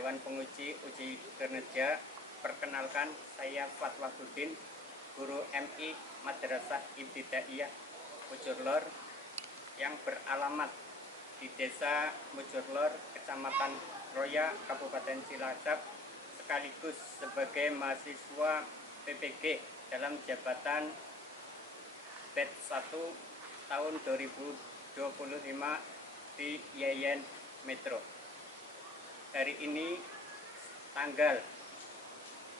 Dewan Penguji Uji Kinerja. Perkenalkan, saya Fatwahuddin, guru MI Madrasah Ibtidaiyah Mujurlor yang beralamat di Desa Mujurlor, Kecamatan Roya, Kabupaten Cilacap, sekaligus sebagai mahasiswa PPG dalam jabatan batch 1 tahun 2025 di Yayan Metro. Hari ini tanggal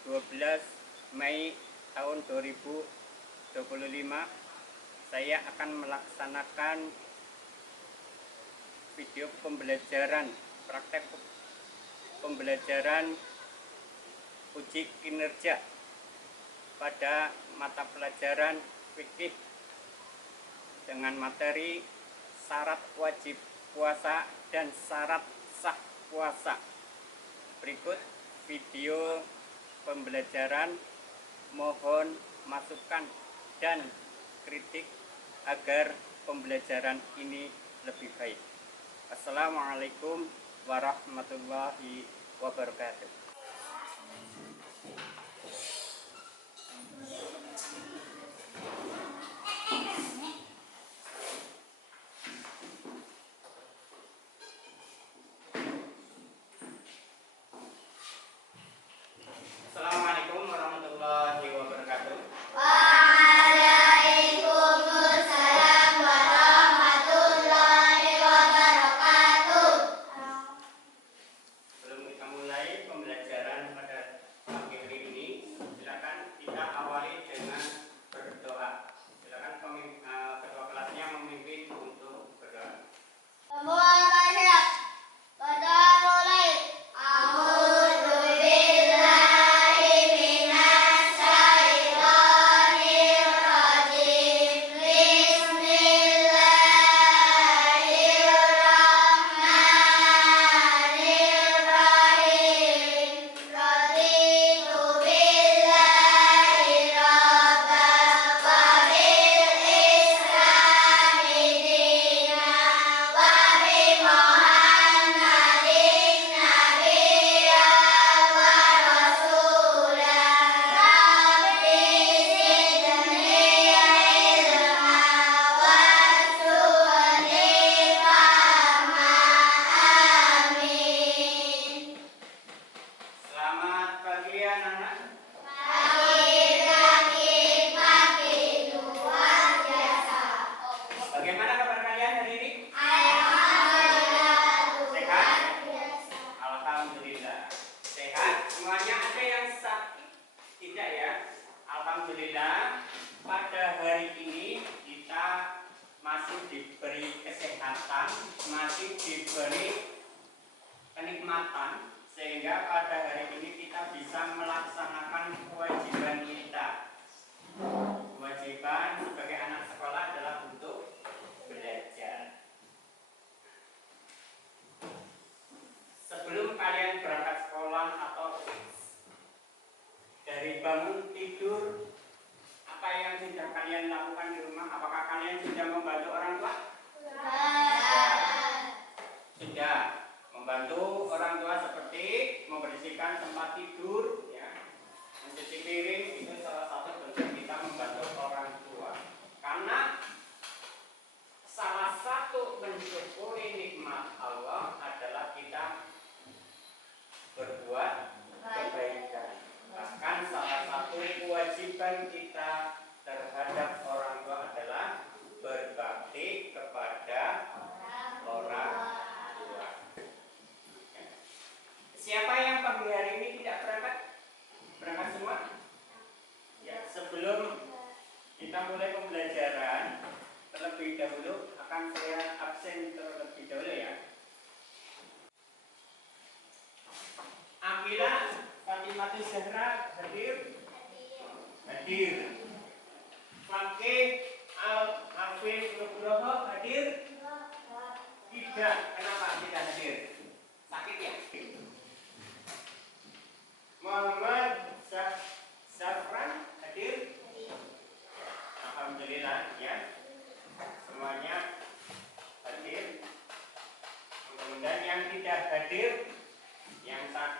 12 Mei tahun 2025, saya akan melaksanakan video pembelajaran praktek pembelajaran uji kinerja pada mata pelajaran fikih dengan materi syarat wajib puasa dan syarat sah puasa. Berikut video pembelajaran, mohon masukan dan kritik agar pembelajaran ini lebih baik. Assalamualaikum warahmatullahi wabarakatuh. Assalamualaikum warahmatullahi wabarakatuh. Waalaikumsalam warahmatullahi wabarakatuh. Sebelum kita mulai pembelajaran pada pagi hari ini, silakan kita awali dengan berdoa. Silakan ketua kelasnya memimpin untuk berdoa. Semua masyarakat pada mulai. Selamat pagi anak-anak. Bagaimana kabar kalian hari ini? Sehat? Alhamdulillah. Sehat? Semuanya, ada yang sakit? Tidak ya? Alhamdulillah. Pada hari ini kita masih diberi kesehatan, masih diberi kenikmatan, sehingga pada hari ini kita bisa melaksanakan kewajiban kita. Kewajiban sebagai anak sekolah adalah untuk belajar. Sebelum kalian berangkat sekolah atau dari bangun tidur, apa yang sudah kalian lakukan di rumah? Apakah kalian sudah membantu orang tua? Sudah membantu orang tua seperti membersihkan tempat tidur, ya, mencuci piring. Itu salah satu bentuk kita membantu orang tua. Karena salah satu mensyukuri nikmat Allah adalah kita berbuat kebaikan. Bahkan salah satu kewajiban kita terhadap orang tua adalah berbakti kepada orang tua. Siapa yang pagi hari ini tidak berangkat? Berangkat semua? Ya, sebelum kita mulai pembelajaran, terlebih dahulu akan saya absen terlebih dahulu ya. Akila Fatimatus Zahra hadir? Hadir. Fakih Al-Hafiz Nugroho hadir? Tidak. Kenapa tidak hadir? Sakit ya? Muhammad Zafran hadir? Alhamdulillah ya. Semuanya hadir. Mudah-mudahan yang tidak hadir, yang sakit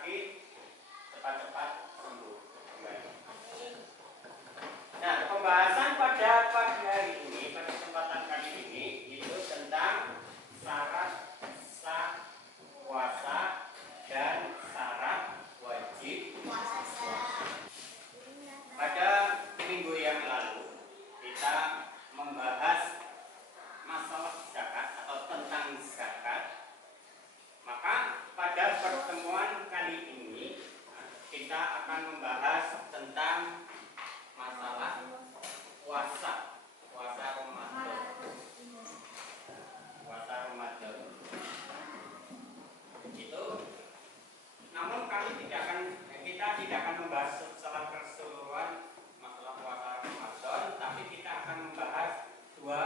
akan membahas tentang masalah puasa Ramadan. Puasa Ramadan. Itu, namun kita tidak akan membahas secara keseluruhan masalah puasa Ramadan, tapi kita akan membahas dua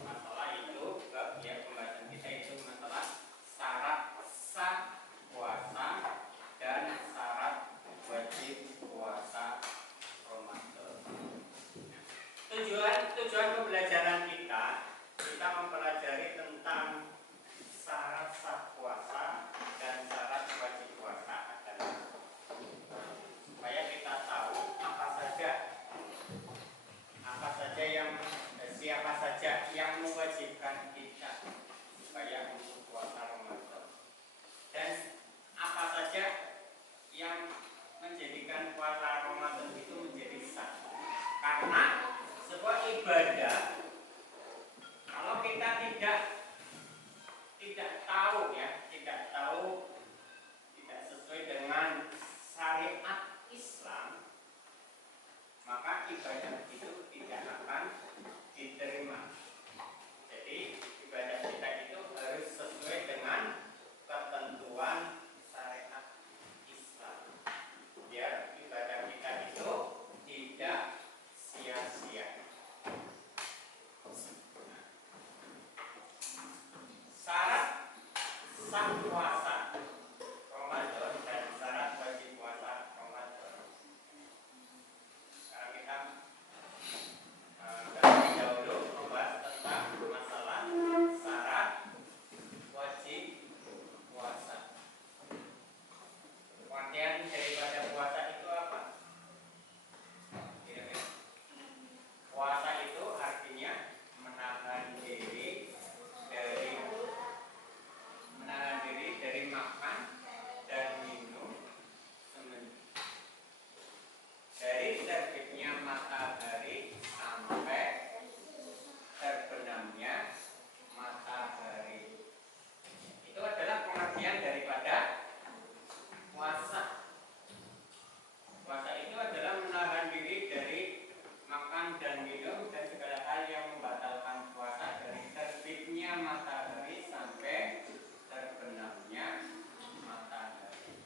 masalah itu. Pembahasan kita itu masalah syarat sah puasa dan syarat wajib puasa Ramadan. Tujuan pembelajaran kita mempelajari tentang syarat sah puasa dan syarat wajib puasa adalah supaya kita tahu siapa saja yang mewajibkan kita supaya untuk puasa Ramadan, dan apa saja yang menjadikan puasa Ramadan itu menjadi sah. Karena sebuah ibadah, kalau kita tidak tahu tidak sesuai dengan syariat Islam, maka ibadah itu tidak akan diterima. Jadi ibadah kita itu harus sesuai dengan ketentuan syariat Islam, biar ibadah kita itu tidak sia-sia. Syarat sah puasa Ramadan dan syarat wajib puasa Ramadan. Sekarang kita terlebih dahulu membahas tentang masalah syarat wajib puasa. Pengertian daripada puasa itu apa? Kira-kira. Puasa itu artinya menahan diri dari makan dan minum dari terbitnya matahari sampai terbenamnya matahari. Itu adalah pengertian daripada puasa. Puasa itu adalah menahan diri dari makan dan minum dan segala hal yang membatalkan puasa dari terbitnya matahari sampai terbenamnya matahari.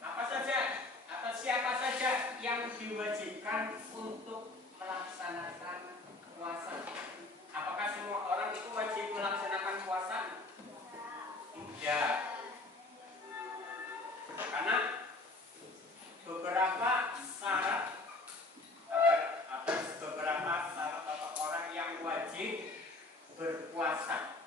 Apa saja atau siapa saja yang diwajibkan untuk melaksanakan puasa? Apakah semua orang itu wajib melaksanakan puasa? Tidak. Karena beberapa syarat atau orang yang wajib berpuasa.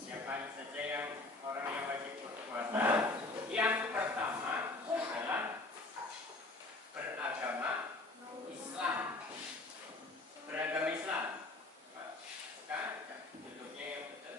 Siapa saja yang orang yang wajib berpuasa? Yang pertama adalah beragama Islam. Beragama Islam. Duduknya yang betul.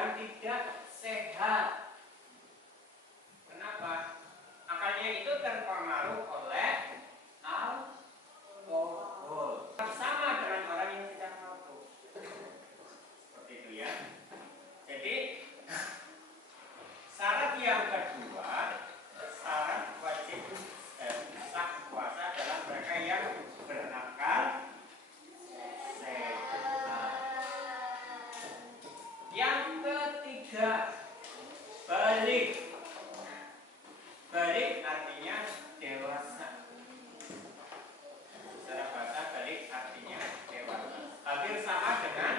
yang tidak sehat. Kenapa? Akalnya itu terpengaruh oleh alkohol. Sama dengan orang yang sedang mabuk. Seperti itu ya. Jadi syarat yang kedua, syarat wajib sah puasa adalah mereka yang berakal sehat. Yang ketiga, balik. Balik artinya dewasa. Secara bahasa balik artinya dewasa. Hampir sama dengan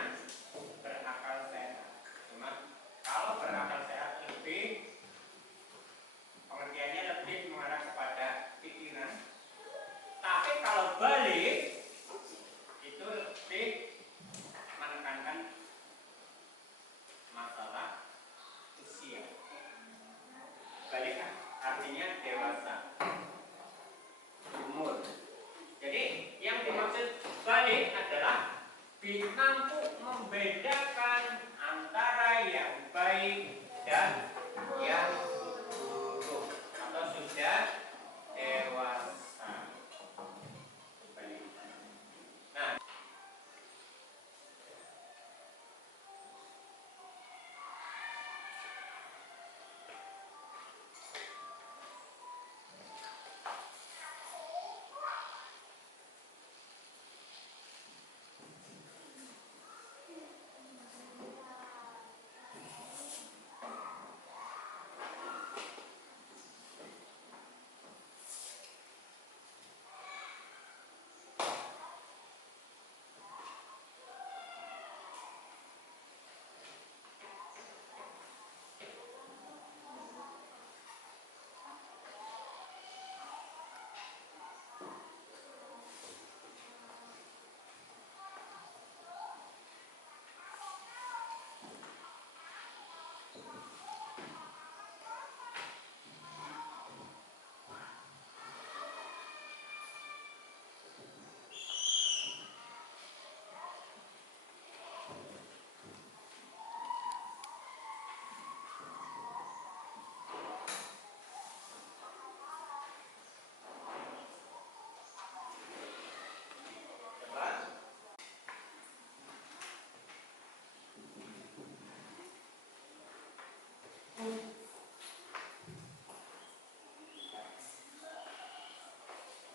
berakal sehat. Cuma kalau berakal sehat lebih pengertiannya lebih mengarah kepada pikiran. Tapi kalau balik itu lebih menekankan masalah usia. Balik artinya dewasa, umur. Jadi yang dimaksud balik adalah mampu membedakan antara yang baik dan yang buruk atau sudah dewasa. Balik. Nah,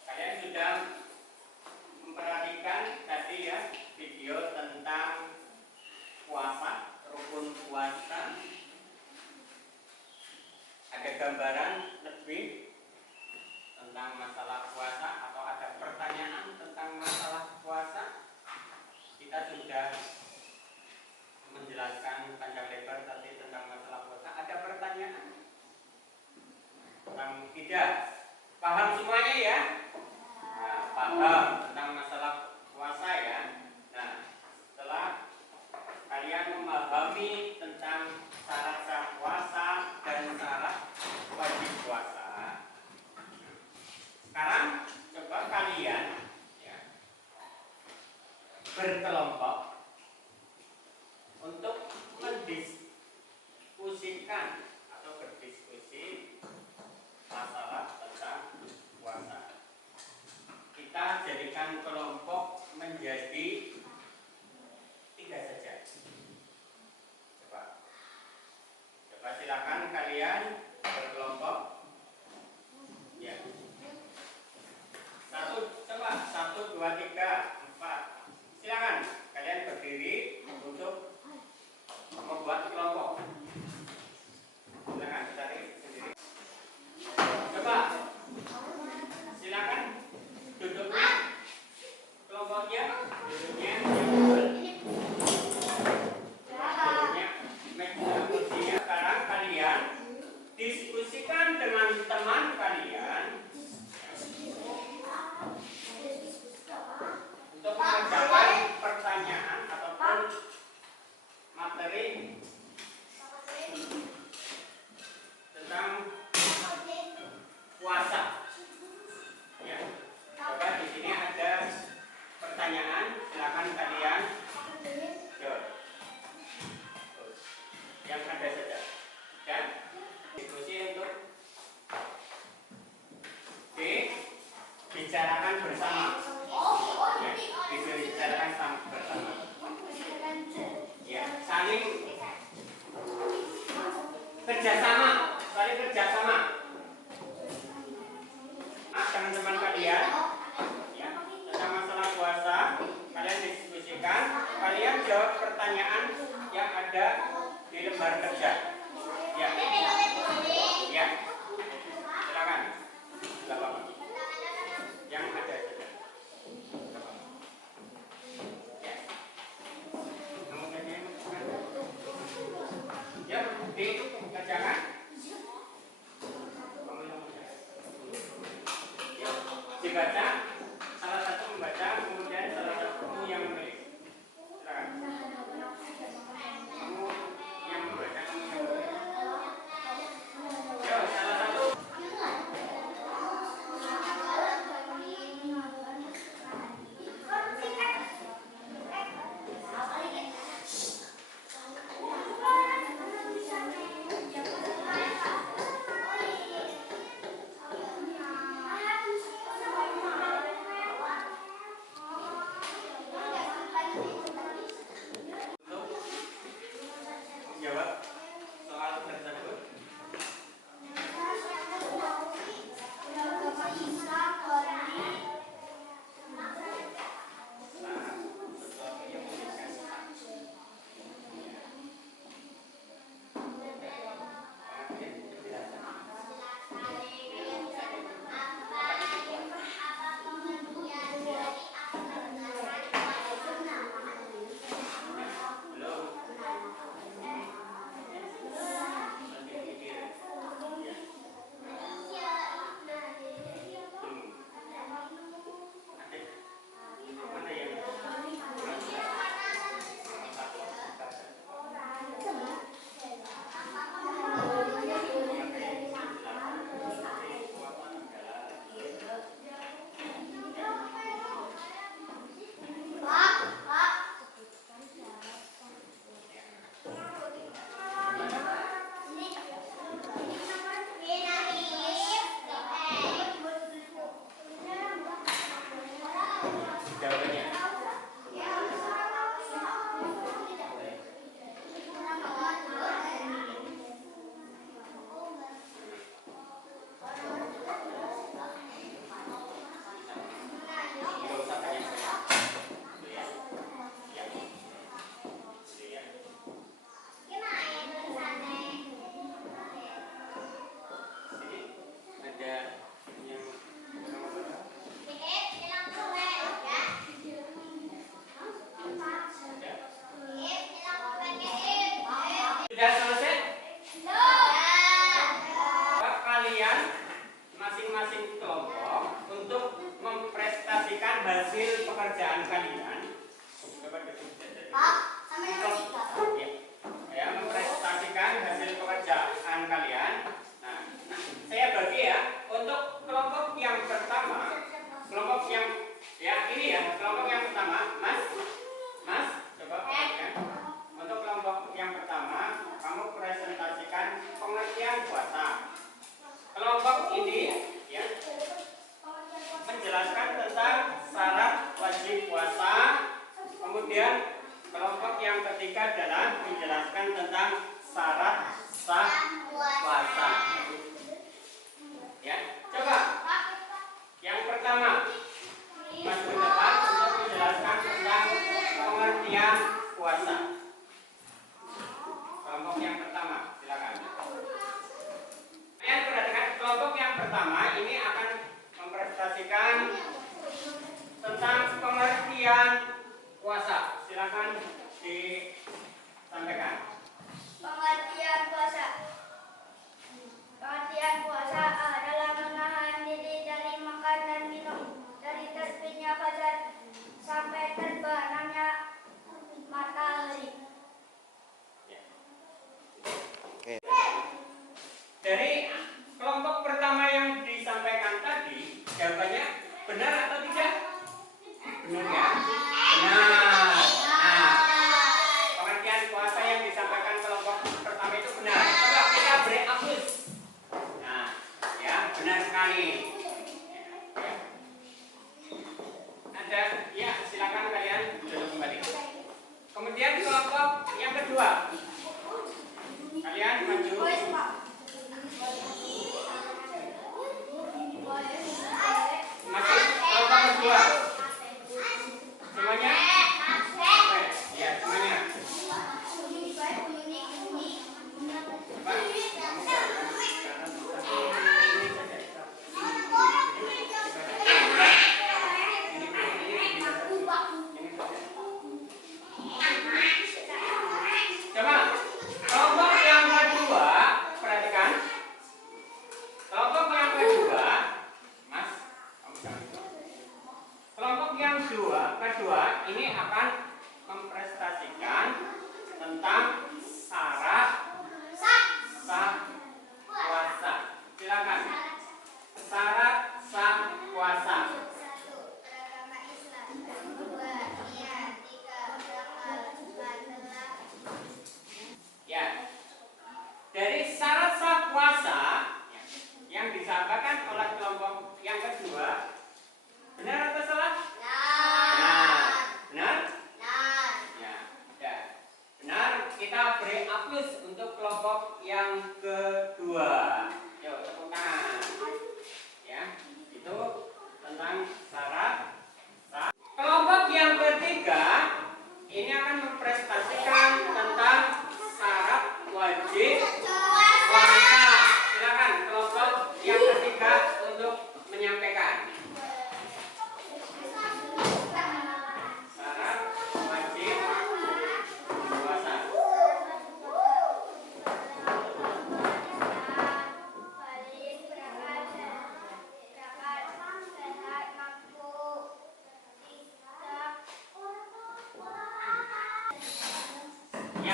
kalian sudah memperhatikan tadi ya video tentang puasa, rukun puasa. Ada gambaran lebih tentang masalah puasa atau ada pertanyaan tentang masalah puasa? Kita sudah menjelaskan panjang lebar tadi tentang masalah puasa. Ada pertanyaan? Tidak? Paham semuanya ya? Nah, paham tentang masalah puasa ya. Nah, setelah kalian memahami tentang syarat sah puasa dan syarat wajib puasa, sekarang coba kalian ya, berkelompok untuk mendiskusikan atau berdiskusi masalah tentang puasa. Kita jadikan kelompok menjadi 3 saja. Coba silakan kalian berkelompok. Ya. 1, 2, 3, 4. Silakan kalian berdiri untuk membuat kelompok. Silakan cari sendiri. Coba silakan duduk. menjawab pertanyaan yang ada di lembar kerja. Ya. Ya. Silakan. Bapak. Yang ada saja. Ya. Kemudian ya, dikerjakan. Ya, dibaca. Salah satu membaca, kemudian salah satu yang menulis. Silakan. Kamu yang membaca, kamu yang menulis. Ya, salah satu. Jawab soal tersebut. Jawabannya. Nggak usah banyak-banyak. Ya. Ya. Ya. Sini ada yang sudah selesai? Kalian masing-masing kelompok untuk mempresentasikan hasil pekerjaan kalian. Ya, mempresentasikan hasil pekerjaan kalian. Nah, saya bagi ya untuk kelompok yang pertama, kelompok yang ini ya, kelompok yang pertama, Mas, coba perhatikan. Untuk kelompok yang pertama, kamu presentasikan pengertian puasa. Kelompok ini ya menjelaskan tentang syarat wajib puasa. Kemudian kelompok yang ketiga adalah menjelaskan tentang syarat sah puasa. Ya, coba yang pertama Mas depan untuk menjelaskan tentang pengertian puasa. Kelompok yang pertama, silakan. Kalian perhatikan, kelompok yang pertama ini akan mempresentasikan tentang pengertian puasa. Silakan disampaikan. Pengertian puasa. Pengertian puasa adalah menahan diri dari makan dan minum dari terbitnya fajar sampai terbenamnya matahari. Dari kelompok pertama yang disampaikan tadi, jawabannya benar atau tidak? Benar ya? Benar. Nah, pengertian puasa yang disampaikan kelompok pertama itu benar. Coba kita beri aplaus. Nah, ya benar sekali. Ya. Ada, ya silakan kalian duduk kembali. Kemudian kelompok yang kedua, kalian maju. Masih kelompok kedua. Semuanya? Oke, ya semuanya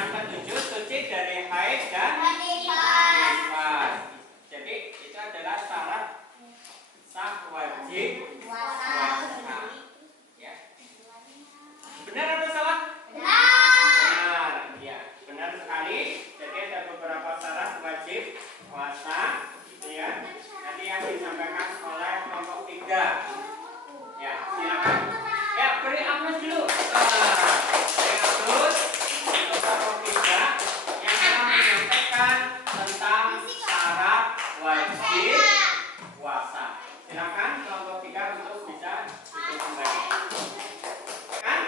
Yang ketujuh, suci dari haid dan nifas. nifas. Jadi itu adalah syarat sah wajib puasa. Ya. Benar atau salah? Benar, ya, benar sekali. Jadi ada beberapa syarat wajib puasa, gitu ya. Nanti yang disampaikan oleh kelompok 3. Ya, silakan. Ya, beri aplaus dulu. Beri aplaus untuk kelompok 3 yang telah menyampaikan tentang syarat wajib puasa. Silakan kelompok 3 untuk bisa duduk kembali. Kan?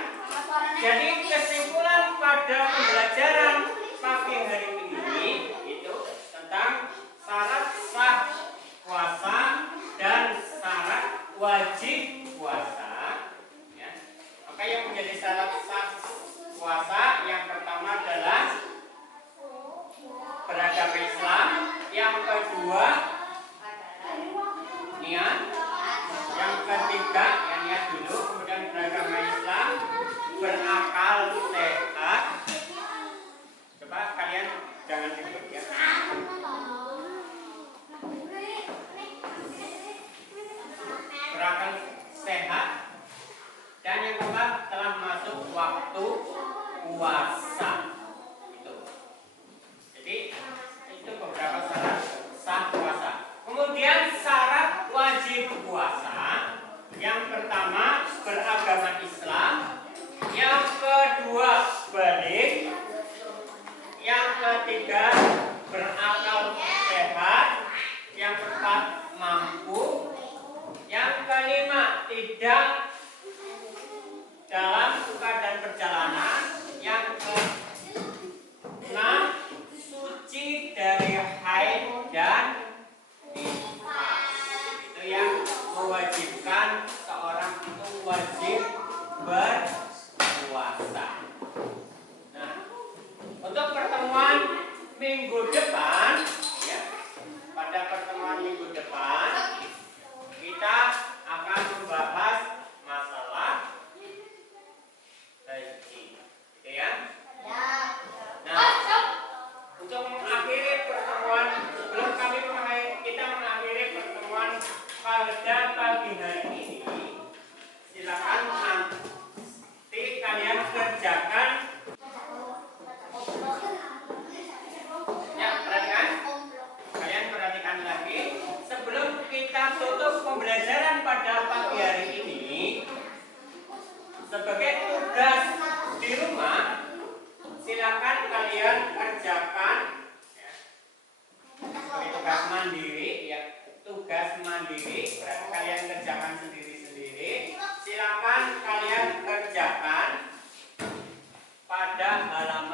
Jadi kesimpulan pada pembelajaran pagi hari ini itu tentang syarat sah puasa dan syarat wajib puasa. Ya. Maka yang menjadi syarat sah puasa yang pertama adalah beragama Islam, yang kedua niat, yang ketiga ya niat dulu, kemudian beragama Islam, berakal sehat. Coba kalian jangan ribut ya. Berakal sehat, dan yang keempat telah masuk waktu puasa. Itu. Jadi itu beberapa syarat sah puasa. Kemudian syarat wajib puasa. Yang pertama beragama Islam, yang kedua balik, yang ketiga berakal sehat, yang keempat mampu, yang kelima tidak dalam keadaan perjalanan, yang keenam suci dari haid dan nifas. Itu yang mewajibkan seorang itu wajib berpuasa. Nah, untuk pertemuan minggu depan, ya, pada pertemuan minggu depan kita akan membahas masalah haji, gitu ya. Nah, untuk mengakhiri pertemuan, sebelum kita mengakhiri pertemuan pada pagi hari ini, silakan nanti kalian kerjakan. Ya, perhatikan. Kalian perhatikan lagi. Sebelum kita tutup pembelajaran pada pagi hari ini, sebagai tugas di rumah, silakan kalian kerjakan. Ya. Sebagai tugas mandiri, ya, tugas mandiri, kalian kerjakan sendiri-sendiri. Silakan kalian kerjakan pada halaman